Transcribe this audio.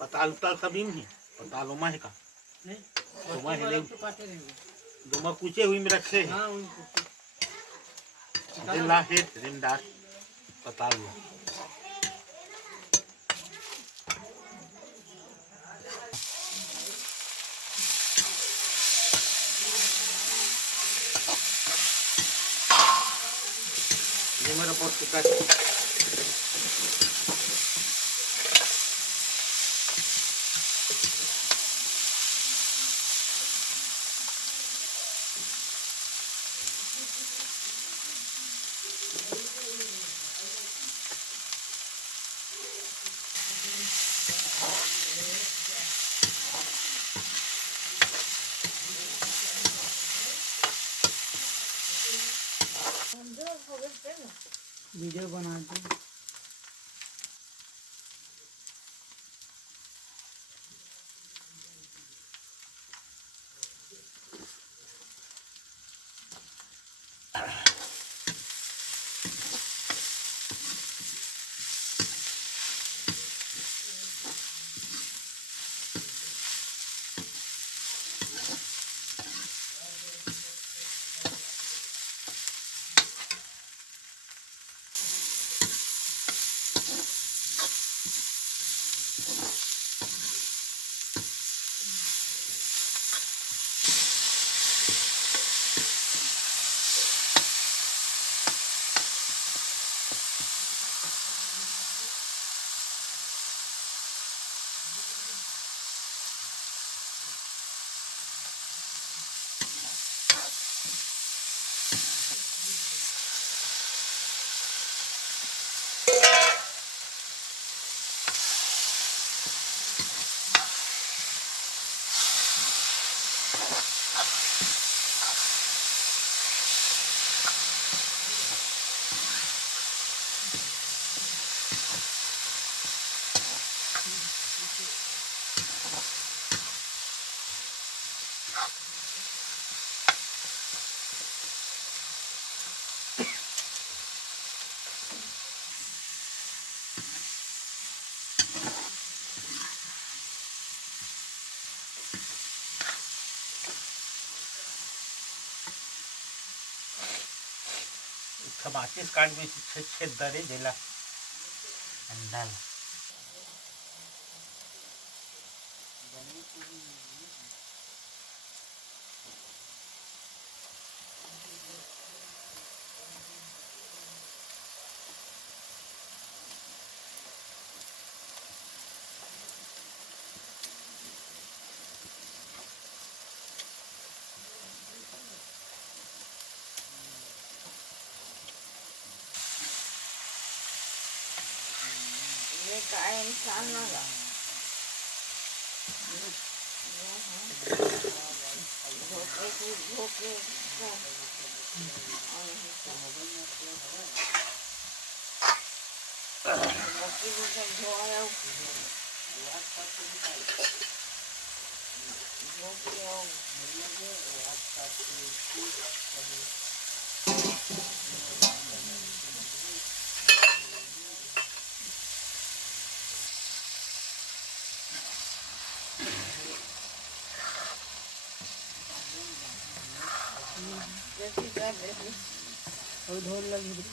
पताल उताल सभी नहीं पताल उमा है का नहीं उमा है नहीं तो काटे रहेंगे। दोमा कुचे हुई में रखे हैं हाँ उनको जिला है रिंदार पताल हुआ ये मेरा पोट चुका है वीडियो बनाते टमाटर काट में छेद छेद दरे देला अंदाल ये काय इंसान ना गा धोखे की धोखे बाकी मुझे धोया जैसी कर देती और ढोल लगी